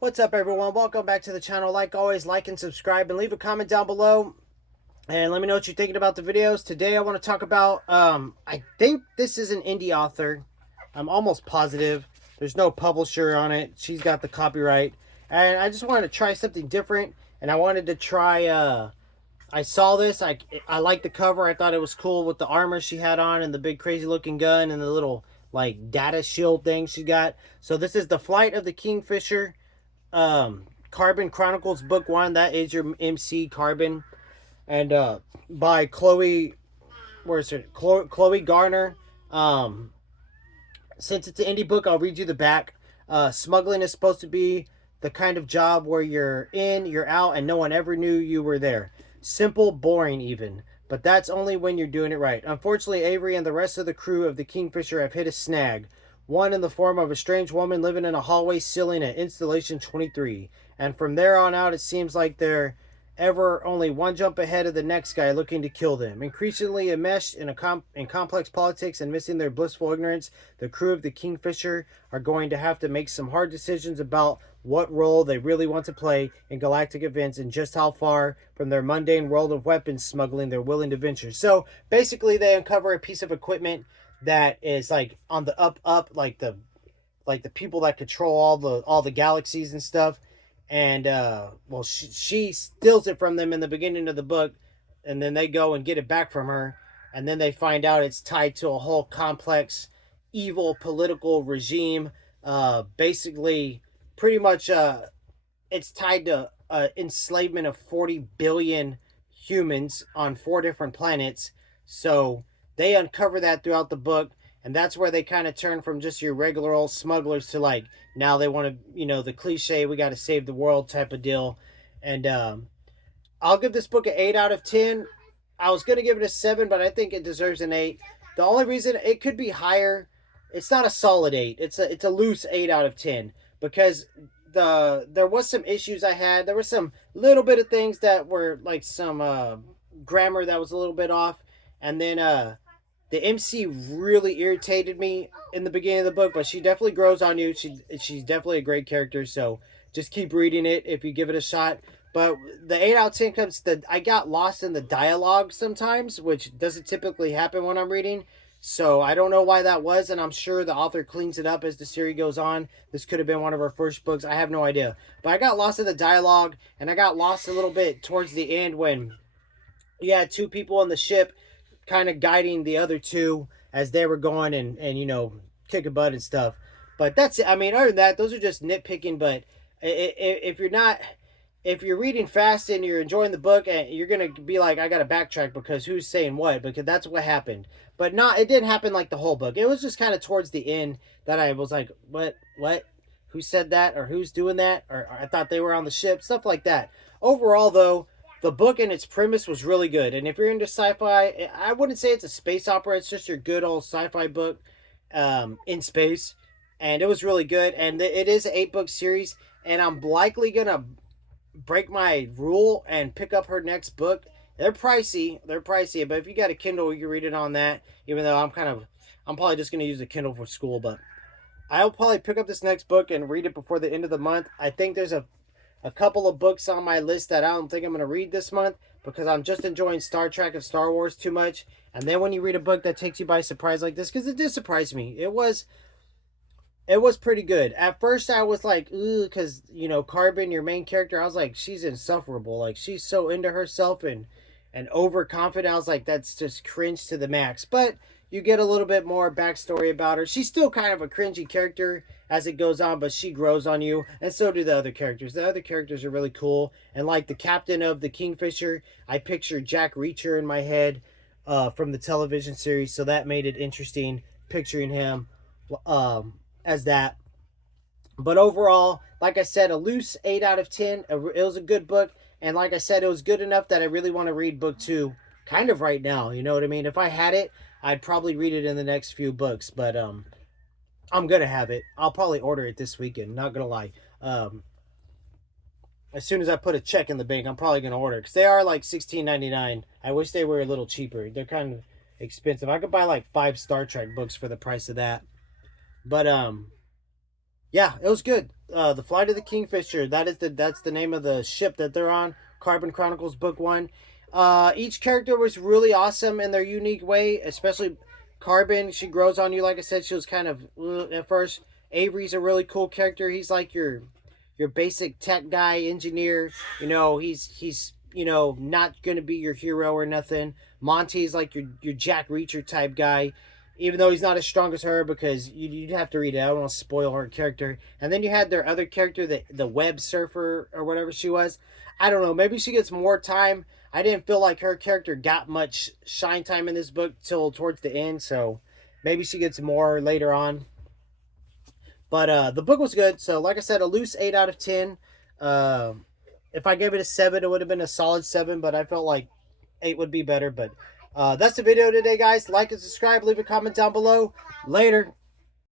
What's up, everyone? Welcome back to the channel. Like always, like and subscribe and leave a comment down below and let me know what you're thinking about the videos. Today I want to talk about I think this is an indie author. I'm almost positive. There's no publisher on it. She's got the copyright. And I just wanted to try something different, and I wanted to try I saw this. I liked the cover. I thought it was cool with the armor she had on and the big crazy looking gun and the little like data shield thing she got. So this is The Flight of the Kingfisher, Carbon Chronicles book 1. That is your MC Carbon, and by Chloe, where's it, Chloe Garner. Since it's an indie book, I'll read you the back. Smuggling is supposed to be the kind of job where you're in, you're out, and no one ever knew you were there. Simple, boring even, but that's only when you're doing it right. Unfortunately, Avery and the rest of the crew of the Kingfisher have hit a snag, one in the form of a strange woman living in a hallway ceiling at installation 23. And from there on out, it seems like they're ever only one jump ahead of the next guy looking to kill them. Increasingly enmeshed in complex politics and missing their blissful ignorance, the crew of the Kingfisher are going to have to make some hard decisions about what role they really want to play in galactic events and just how far from their mundane world of weapons smuggling they're willing to venture. So basically, they uncover a piece of equipment that is like on the up, like the people that control all the galaxies and stuff. And well, she steals it from them in the beginning of the book, and then they go and get it back from her, and then they find out it's tied to a whole complex evil political regime. Basically, pretty much it's tied to enslavement of 40 billion humans on 4 different planets. So they uncover that throughout the book, and that's where they kind of turn from just your regular old smugglers to like now they want to, the cliche, we got to save the world type of deal. And I'll give this book an 8 out of 10. I was going to give it a 7, but I think it deserves an 8. The only reason it could be higher, it's not a solid 8. It's a loose 8 out of 10 because there was some issues I had. There were some little bit of things that were like some grammar that was a little bit off, and then the MC really irritated me in the beginning of the book, but she definitely grows on you. She's definitely a great character, so just keep reading it if you give it a shot. But the 8 out of 10 comes to I got lost in the dialogue sometimes, which doesn't typically happen when I'm reading. So I don't know why that was, and I'm sure the author cleans it up as the series goes on. This could have been one of her first books. I have no idea. But I got lost in the dialogue, and I got lost a little bit towards the end when you had two people on the ship kind of guiding the other two as they were going and kicking butt and stuff. But that's it. I mean, other than that, those are just nitpicking. But if you're not, if you're reading fast and you're enjoying the book, and you're gonna be like, I gotta backtrack because who's saying what? Because that's what happened. But not, it didn't happen like the whole book. It was just kind of towards the end that I was like, what? Who said that? Or who's doing that? Or I thought they were on the ship. Stuff like that. Overall, though, the book and its premise was really good. And if you're into sci-fi, I wouldn't say it's a space opera. It's just your good old sci-fi book in space. And it was really good. And it is an 8-book series. And I'm likely going to break my rule and pick up her next book. They're pricey. But if you got a Kindle, you can read it on that. Even though I'm probably just going to use the Kindle for school. But I'll probably pick up this next book and read it before the end of the month. I think there's a couple of books on my list that I don't think I'm going to read this month because I'm just enjoying Star Trek and Star Wars too much. And then when you read a book that takes you by surprise like this, because it did surprise me, it was pretty good. At first, I was like, ooh, because Carbon, your main character, I was like, she's insufferable. Like she's so into herself and overconfident. I was like, that's just cringe to the max. But you get a little bit more backstory about her. She's still kind of a cringy character as it goes on, but she grows on you, and so do the other characters. The other characters are really cool, and like the captain of the Kingfisher, I pictured Jack Reacher in my head from the television series, so that made it interesting picturing him as that. But overall, like I said, a loose 8 out of 10. It was a good book, and like I said, it was good enough that I really want to read book 2 kind of right now. You know what I mean? If I had it, I'd probably read it in the next few books, but I'm gonna have it. I'll probably order it this weekend. Not gonna lie. As soon as I put a check in the bank, I'm probably gonna order because they are like $16.99. I wish they were a little cheaper. They're kind of expensive. I could buy like 5 Star Trek books for the price of that. But Yeah, it was good. The Flight of the Kingfisher. That's the name of the ship that they're on. Carbon Chronicles Book One. Each character was really awesome in their unique way. Especially Carbon. She grows on you. Like I said, she was kind of at first. Avery's a really cool character. He's like your basic tech guy, engineer. He's not gonna be your hero or nothing. Monty's like your Jack Reacher type guy, even though he's not as strong as her, because you'd have to read it. I don't want to spoil her character. And then you had their other character, the web surfer or whatever she was. I don't know. Maybe she gets more time. I didn't feel like her character got much shine time in this book till towards the end, so maybe she gets more later on. But the book was good. So, like I said, a loose 8 out of 10. If I gave it a 7, it would have been a solid 7, but I felt like 8 would be better. But that's the video today, guys. Like and subscribe. Leave a comment down below. Later.